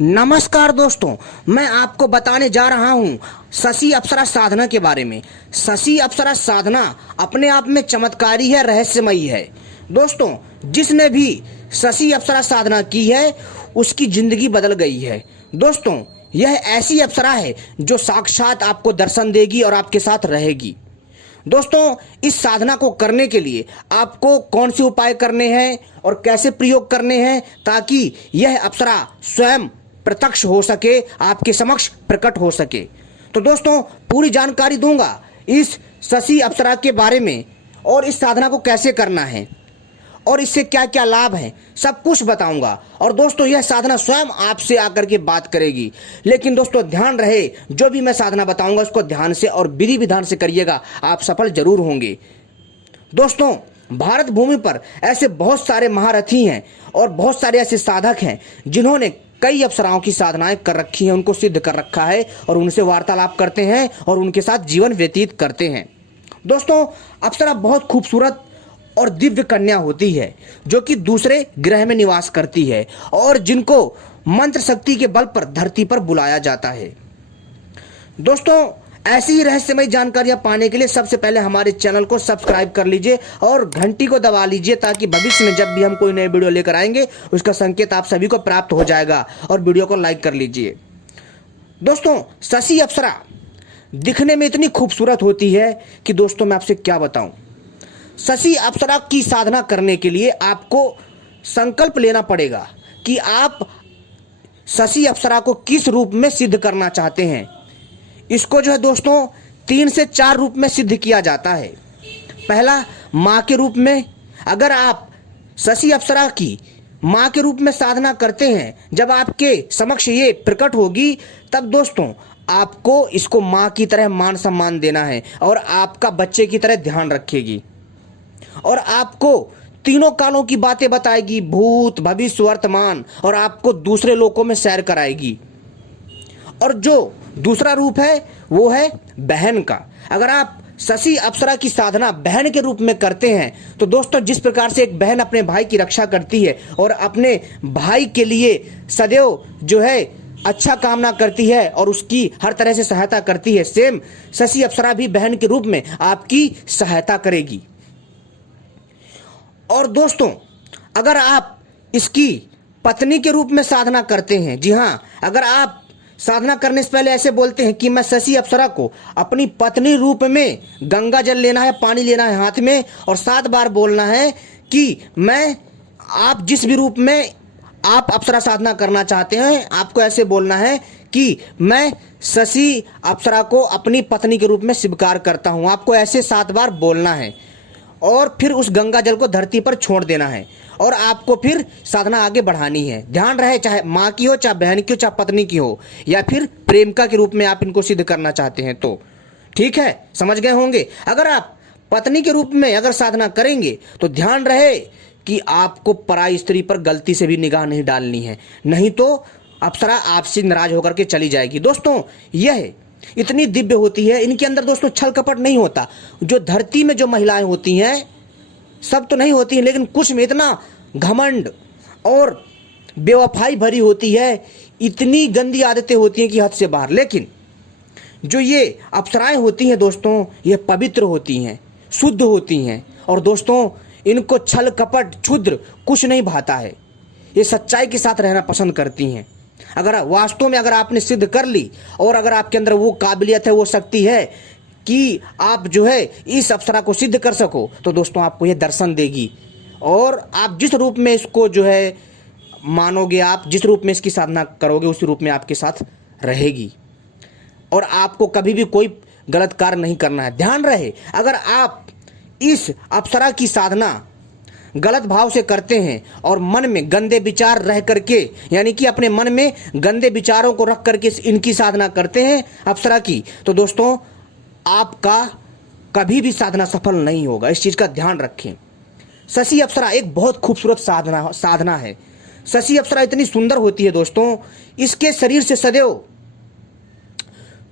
नमस्कार दोस्तों, मैं आपको बताने जा रहा हूं शशि अप्सरा साधना के बारे में। शशि अप्सरा साधना अपने आप में चमत्कारी है, रहस्यमयी है। दोस्तों, जिसने भी शशि अप्सरा साधना की है उसकी जिंदगी बदल गई है। दोस्तों, यह ऐसी अप्सरा है जो साक्षात आपको दर्शन देगी और आपके साथ रहेगी। दोस्तों, इस साधना को करने के लिए आपको कौन से उपाय करने हैं और कैसे प्रयोग करने हैं ताकि यह अप्सरा स्वयं प्रत्यक्ष हो सके, आपके समक्ष प्रकट हो सके। तो दोस्तों, पूरी जानकारी दूंगा इस शशि अप्सरा के बारे में और इस साधना को कैसे करना है और इससे क्या क्या लाभ है, सब कुछ बताऊंगा। और दोस्तों, यह साधना स्वयं आपसे आकर के बात करेगी। लेकिन दोस्तों, ध्यान रहे, जो भी मैं साधना बताऊंगा उसको ध्यान से और विधि विधान से करिएगा, आप सफल जरूर होंगे। दोस्तों, भारत भूमि पर ऐसे बहुत सारे महारथी हैं और बहुत सारे ऐसे साधक हैं जिन्होंने कई अप्सराओं की साधनाएं कर रखी हैं, उनको सिद्ध कर रखा है और उनसे वार्तालाप करते हैं और उनके साथ जीवन व्यतीत करते हैं। दोस्तों, अप्सरा बहुत खूबसूरत और दिव्य कन्या होती है जो कि दूसरे ग्रह में निवास करती है और जिनको मंत्र शक्ति के बल पर धरती पर बुलाया जाता है। दोस्तों, ऐसी ही रहस्यमय जानकारियां पाने के लिए सबसे पहले हमारे चैनल को सब्सक्राइब कर लीजिए और घंटी को दबा लीजिए ताकि भविष्य में जब भी हम कोई नई वीडियो लेकर आएंगे उसका संकेत आप सभी को प्राप्त हो जाएगा। और वीडियो को लाइक कर लीजिए। दोस्तों, शशि अप्सरा दिखने में इतनी खूबसूरत होती है कि दोस्तों मैं आपसे क्या बताऊं। शशि अप्सरा की साधना करने के लिए आपको संकल्प लेना पड़ेगा कि आप शशि अप्सरा को किस रूप में सिद्ध करना चाहते हैं। इसको जो है दोस्तों 3 से 4 रूप में सिद्ध किया जाता है। पहला, माँ के रूप में। अगर आप शशि अप्सरा की माँ के रूप में साधना करते हैं, जब आपके समक्ष ये प्रकट होगी तब दोस्तों आपको इसको माँ की तरह मान सम्मान देना है और आपका बच्चे की तरह ध्यान रखेगी और आपको तीनों कालों की बातें बताएगी, भूत भविष्य वर्तमान, और आपको दूसरे लोकों में सैर कराएगी। और जो दूसरा रूप है वो है बहन का। अगर आप शशि अप्सरा की साधना बहन के रूप में करते हैं तो दोस्तों, जिस प्रकार से एक बहन अपने भाई की रक्षा करती है और अपने भाई के लिए सदैव जो है अच्छा कामना करती है और उसकी हर तरह से सहायता करती है, सेम शशि अप्सरा भी बहन के रूप में आपकी सहायता करेगी। और दोस्तों, अगर आप इसकी पत्नी के रूप में साधना करते हैं, जी हाँ, अगर आप साधना करने से पहले ऐसे बोलते हैं कि मैं शशि अप्सरा को अपनी पत्नी रूप में गंगा जल लेना है, पानी लेना है हाथ में और 7 बार बोलना है कि मैं, आप जिस भी रूप में आप अप्सरा साधना करना चाहते हैं, आपको ऐसे बोलना है कि मैं शशि अप्सरा को अपनी पत्नी के रूप में स्वीकार करता हूं। आपको ऐसे 7 बार बोलना है और फिर उस गंगा जल को धरती पर छोड़ देना है और आपको फिर साधना आगे बढ़ानी है। ध्यान रहे, चाहे माँ की हो, चाहे बहन की हो, चाहे पत्नी की हो, या फिर प्रेमिका के रूप में आप इनको सिद्ध करना चाहते हैं तो ठीक है, समझ गए होंगे। अगर आप पत्नी के रूप में अगर साधना करेंगे तो ध्यान रहे कि आपको पराई स्त्री पर गलती से भी निगाह नहीं डालनी है, नहीं तो अप्सरा आपसे नाराज होकर के चली जाएगी। दोस्तों, यह इतनी दिव्य होती है, इनके अंदर दोस्तों छल कपट नहीं होता। जो धरती में जो महिलाएं होती हैं, सब तो नहीं होती हैं, लेकिन कुछ में इतना घमंड और बेवफाई भरी होती है, इतनी गंदी आदतें होती हैं कि हद से बाहर। लेकिन जो ये अप्सराएं होती हैं दोस्तों, ये पवित्र होती हैं, शुद्ध होती हैं और दोस्तों इनको छल कपट क्षुद्र कुछ नहीं भाता है। ये सच्चाई के साथ रहना पसंद करती हैं। अगर वास्तव में अगर आपने सिद्ध कर ली और अगर आपके अंदर वो काबिलियत है, वो शक्ति है कि आप जो है इस अप्सरा को सिद्ध कर सको, तो दोस्तों आपको ये दर्शन देगी और आप जिस रूप में इसको जो है मानोगे, आप जिस रूप में इसकी साधना करोगे उसी रूप में आपके साथ रहेगी और आपको कभी भी कोई गलत कार्य नहीं करना है। ध्यान रहे, अगर आप इस अप्सरा की साधना गलत भाव से करते हैं और मन में गंदे विचार रह करके, यानी कि अपने मन में गंदे विचारों को रख करके इनकी साधना करते हैं अप्सरा की, तो दोस्तों आपका कभी भी साधना सफल नहीं होगा। इस चीज का ध्यान रखें। शशि अप्सरा एक बहुत खूबसूरत साधना है। शशि अप्सरा इतनी सुंदर होती है दोस्तों, इसके शरीर से सदैव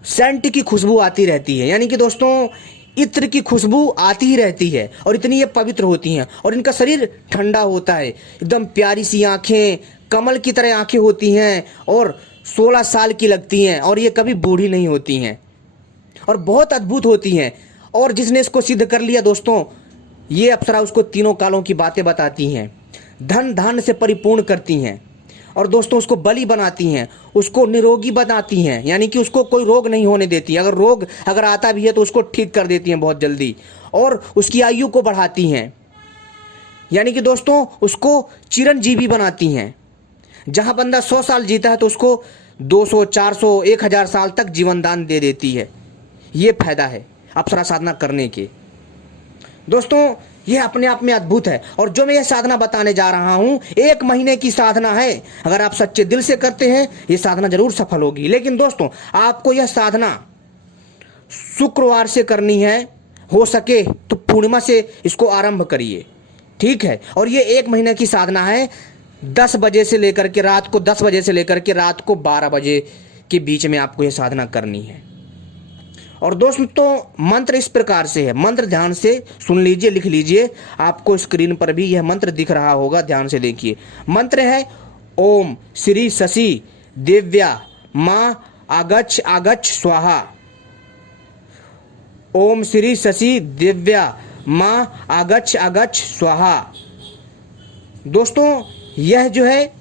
सेंट की खुशबू आती रहती है, यानी कि दोस्तों इत्र की खुशबू आती ही रहती है और इतनी ये पवित्र होती हैं और इनका शरीर ठंडा होता है, एकदम प्यारी सी आंखें, कमल की तरह आंखें होती हैं और 16 साल की लगती हैं और ये कभी बूढ़ी नहीं होती हैं और बहुत अद्भुत होती हैं। और जिसने इसको सिद्ध कर लिया दोस्तों, ये अप्सरा उसको तीनों कालों की बातें बताती हैं, धन धान्य से परिपूर्ण करती हैं और दोस्तों उसको बलि बनाती हैं, उसको निरोगी बनाती हैं, यानी कि उसको कोई रोग नहीं होने देती। अगर आता भी है तो उसको ठीक कर देती हैं बहुत जल्दी और उसकी आयु को बढ़ाती हैं, यानी कि दोस्तों उसको चिरंजीवी बनाती हैं। जहां बंदा 100 साल जीता है तो उसको 200, 400, 1000 साल तक जीवन दान दे देती है। ये फायदा है अप्सरा साधना करने के। दोस्तों यह अपने आप में अद्भुत है और जो मैं यह साधना बताने जा रहा हूं 1 महीने की साधना है। अगर आप सच्चे दिल से करते हैं यह साधना जरूर सफल होगी। लेकिन दोस्तों आपको यह साधना शुक्रवार से करनी है, हो सके तो पूर्णिमा से इसको आरंभ करिए, ठीक है। और ये 1 महीने की साधना है, 10 बजे से लेकर के रात को 10 बजे से लेकर के रात को 12 बजे के बीच में आपको यह साधना करनी है। और दोस्तों मंत्र इस प्रकार से है, मंत्र ध्यान से सुन लीजिए, लिख लीजिए। आपको स्क्रीन पर भी यह मंत्र दिख रहा होगा, ध्यान से देखिए। मंत्र है ओम श्री शशि दिव्या माँ आगच्छ आगच्छ स्वाहा। ओम श्री शशि दिव्या माँ आगच्छ आगच्छ स्वाहा। दोस्तों यह जो है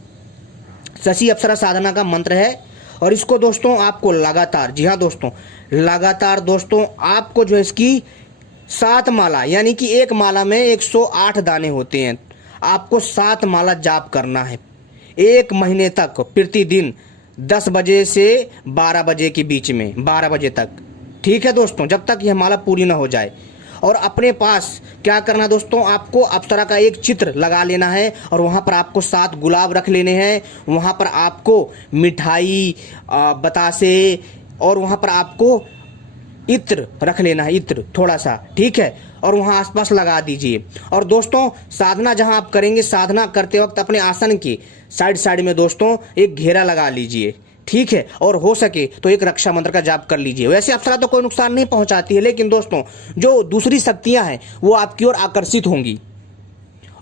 शशि अप्सरा साधना का मंत्र है और इसको दोस्तों आपको लगातार, जी हाँ दोस्तों, लगातार दोस्तों आपको जो है इसकी 7 माला, यानी कि एक माला में 108 दाने होते हैं, आपको 7 माला जाप करना है 1 महीने तक, प्रतिदिन 10 बजे से 12 बजे के बीच में, 12 बजे तक, ठीक है दोस्तों, जब तक यह माला पूरी ना हो जाए। और अपने पास क्या करना दोस्तों, आपको अप्सरा का एक चित्र लगा लेना है और वहाँ पर आपको 7 गुलाब रख लेने हैं। वहाँ पर आपको मिठाई, बतासे और वहाँ पर आपको इत्र रख लेना है, इत्र थोड़ा सा, ठीक है, और वहाँ आसपास लगा दीजिए। और दोस्तों साधना जहाँ आप करेंगे, साधना करते वक्त अपने आसन के साइड में दोस्तों एक घेरा लगा लीजिए, ठीक है। और हो सके तो एक रक्षा मंत्र का जाप कर लीजिए। वैसे अप्सरा तो कोई नुकसान नहीं पहुंचाती है, लेकिन दोस्तों जो दूसरी शक्तियां हैं वो आपकी ओर आकर्षित होंगी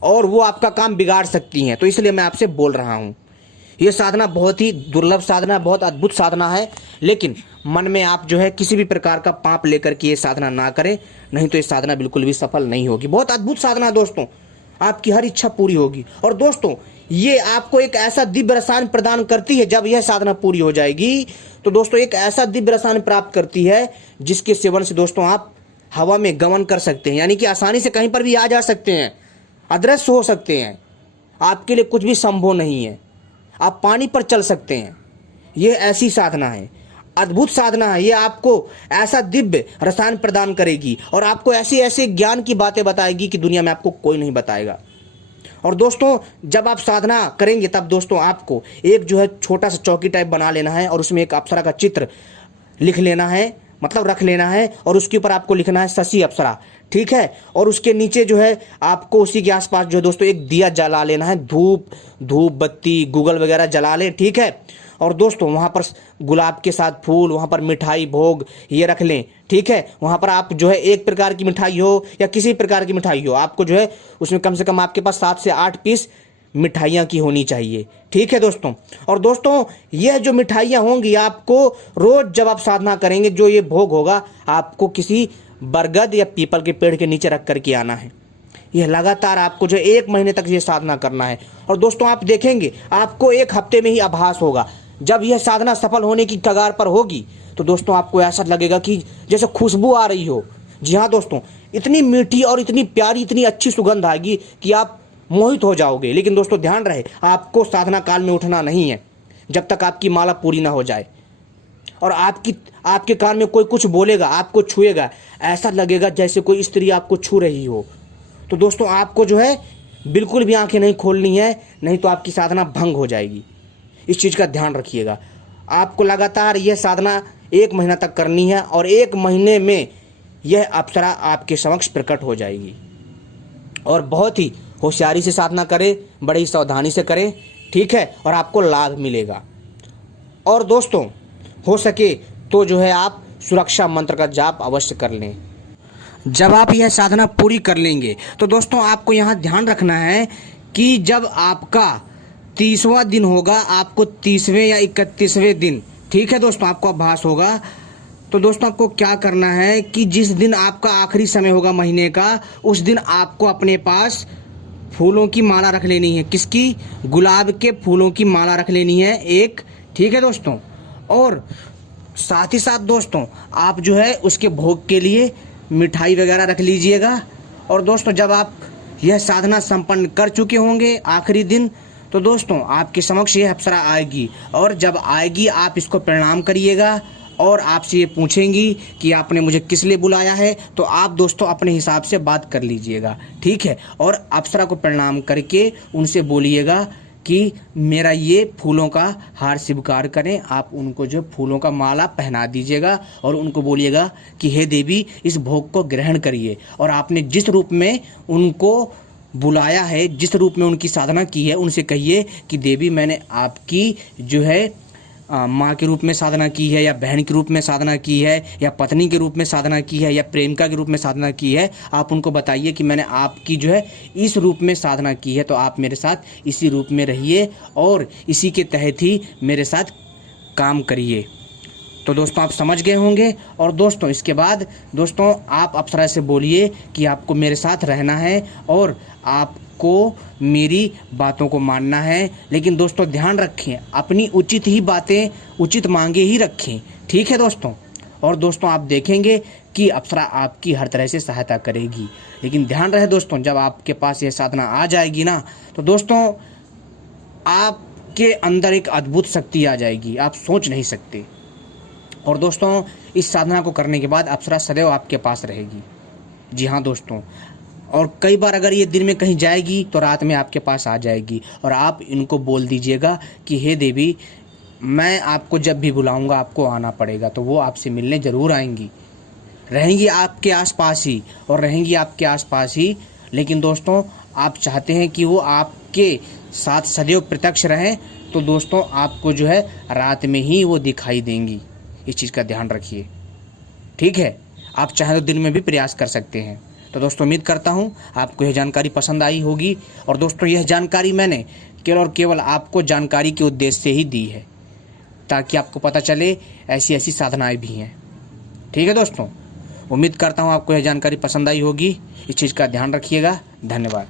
और वो आपका काम बिगाड़ सकती हैं, तो इसलिए मैं आपसे बोल रहा हूं। ये साधना बहुत ही दुर्लभ साधना, बहुत अद्भुत साधना है, लेकिन मन में आप जो है किसी भी प्रकार का पाप लेकर के ये साधना ना करें, नहीं तो ये साधना बिल्कुल भी सफल नहीं होगी। बहुत अद्भुत साधना दोस्तों, आपकी हर इच्छा पूरी होगी। और दोस्तों ये आपको एक ऐसा दिव्य रसायन प्रदान करती है, जब यह साधना पूरी हो जाएगी तो दोस्तों एक ऐसा दिव्य रसायन प्राप्त करती है जिसके सेवन से दोस्तों आप हवा में गमन कर सकते हैं, यानी कि आसानी से कहीं पर भी आ जा सकते हैं, अदृश्य हो सकते हैं, आपके लिए कुछ भी संभव नहीं है, आप पानी पर चल सकते हैं। यह ऐसी साधना है, अद्भुत साधना है। ये आपको ऐसा दिव्य रसायन प्रदान करेगी और आपको ऐसे ऐसे ज्ञान की बातें बताएगी कि दुनिया में आपको कोई नहीं बताएगा। और दोस्तों जब आप साधना करेंगे तब दोस्तों आपको एक जो है छोटा सा चौकी टाइप बना लेना है और उसमें एक अप्सरा का चित्र लिख लेना है, मतलब रख लेना है, और उसके ऊपर आपको लिखना है शशि अप्सरा, ठीक है। और उसके नीचे जो है आपको उसी के आसपास जो है दोस्तों एक दिया जला लेना है, धूप बत्ती गूगल वगैरह जला लें, ठीक है। और दोस्तों वहाँ पर गुलाब के साथ फूल, वहाँ पर मिठाई भोग ये रख लें, ठीक है। वहाँ पर आप जो है एक प्रकार की मिठाई हो या किसी प्रकार की मिठाई हो, आपको जो है उसमें कम से कम आपके पास 7 से 8 पीस मिठाइयाँ की होनी चाहिए, ठीक है दोस्तों। और दोस्तों यह जो मिठाइयाँ होंगी आपको रोज जब आप साधना करेंगे, जो ये भोग होगा आपको किसी बरगद या पीपल के पेड़ के नीचे रख करके आना है। यह लगातार आपको जो 1 महीने तक ये साधना करना है। और दोस्तों आप देखेंगे आपको 1 हफ्ते में ही आभास होगा, जब यह साधना सफल होने की कगार पर होगी तो दोस्तों आपको ऐसा लगेगा कि जैसे खुशबू आ रही हो। जी हाँ दोस्तों, इतनी मीठी और इतनी प्यारी, इतनी अच्छी सुगंध आएगी कि आप मोहित हो जाओगे। लेकिन दोस्तों ध्यान रहे, आपको साधना काल में उठना नहीं है जब तक आपकी माला पूरी ना हो जाए। और आपके कान में कोई कुछ बोलेगा, आपको छुएगा, ऐसा लगेगा जैसे कोई स्त्री आपको छू रही हो। तो दोस्तों आपको जो है बिल्कुल भी आंखें नहीं खोलनी है, नहीं तो आपकी साधना भंग हो जाएगी। इस चीज़ का ध्यान रखिएगा। आपको लगातार यह साधना 1 महीना तक करनी है और 1 महीने में यह अप्सरा आपके समक्ष प्रकट हो जाएगी। और बहुत ही होशियारी से साधना करें, बड़ी ही सावधानी से करें, ठीक है, और आपको लाभ मिलेगा। और दोस्तों हो सके तो जो है आप सुरक्षा मंत्र का जाप अवश्य कर लें। जब आप यह साधना पूरी कर लेंगे तो दोस्तों आपको यहाँ ध्यान रखना है कि जब आपका 30वां दिन होगा, आपको 30वें या 31वें दिन, ठीक है दोस्तों, आपको आभास होगा। तो दोस्तों आपको क्या करना है कि जिस दिन आपका आखिरी समय होगा महीने का, उस दिन आपको अपने पास फूलों की माला रख लेनी है। किसकी? गुलाब के फूलों की माला रख लेनी है एक, ठीक है दोस्तों। और साथ ही साथ दोस्तों आप जो है उसके भोग के लिए मिठाई वगैरह रख लीजिएगा। और दोस्तों जब आप यह साधना संपन्न कर चुके होंगे आखिरी दिन, तो दोस्तों आपके समक्ष यह अप्सरा आएगी, और जब आएगी आप इसको प्रणाम करिएगा और आपसे ये पूछेंगी कि आपने मुझे किस लिए बुलाया है। तो आप दोस्तों अपने हिसाब से बात कर लीजिएगा, ठीक है। और अप्सरा को प्रणाम करके उनसे बोलिएगा कि मेरा ये फूलों का हार स्वीकार करें। आप उनको जो फूलों का माला पहना दीजिएगा और उनको बोलिएगा कि हे देवी, इस भोग को ग्रहण करिए। और आपने जिस रूप में उनको बुलाया है, जिस रूप में उनकी साधना की है, उनसे कहिए कि देवी मैंने आपकी जो है माँ के रूप में साधना की है, या बहन के रूप में साधना की है, या पत्नी के रूप में साधना की है, या प्रेमिका के रूप में साधना की है। आप उनको बताइए कि मैंने आपकी जो है इस रूप में साधना की है, तो आप मेरे साथ इसी रूप में रहिए और इसी के तहत ही मेरे साथ काम करिए। तो दोस्तों आप समझ गए होंगे। और दोस्तों इसके बाद दोस्तों आप अप्सरा से बोलिए कि आपको मेरे साथ रहना है और आपको मेरी बातों को मानना है। लेकिन दोस्तों ध्यान रखें, अपनी उचित ही बातें उचित मांगे ही रखें, ठीक है दोस्तों। और दोस्तों आप देखेंगे कि अप्सरा आपकी हर तरह से सहायता करेगी। लेकिन ध्यान रहे दोस्तों, जब आपके पास यह साधना आ जाएगी ना, तो दोस्तों आपके अंदर एक अद्भुत शक्ति आ जाएगी, आप सोच नहीं सकते। और दोस्तों इस साधना को करने के बाद अप्सरा सदैव आपके पास रहेगी। जी हाँ दोस्तों, और कई बार अगर ये दिन में कहीं जाएगी तो रात में आपके पास आ जाएगी। और आप इनको बोल दीजिएगा कि हे देवी, मैं आपको जब भी बुलाऊंगा आपको आना पड़ेगा। तो वो आपसे मिलने ज़रूर आएंगी, रहेंगी आपके आसपास ही और रहेंगी आपके आसपास ही। लेकिन दोस्तों आप चाहते हैं कि वो आपके साथ सदैव प्रत्यक्ष रहें, तो दोस्तों आपको जो है रात में ही वो दिखाई देंगी। इस चीज़ का ध्यान रखिए, ठीक है। आप चाहें तो दिन में भी प्रयास कर सकते हैं। तो दोस्तों उम्मीद करता हूं आपको यह जानकारी पसंद आई होगी। और दोस्तों यह जानकारी मैंने केवल और केवल आपको जानकारी के उद्देश्य से ही दी है, ताकि आपको पता चले ऐसी ऐसी साधनाएं भी हैं, ठीक है दोस्तों। उम्मीद करता हूं आपको यह जानकारी पसंद आई होगी। इस चीज़ का ध्यान रखिएगा। धन्यवाद।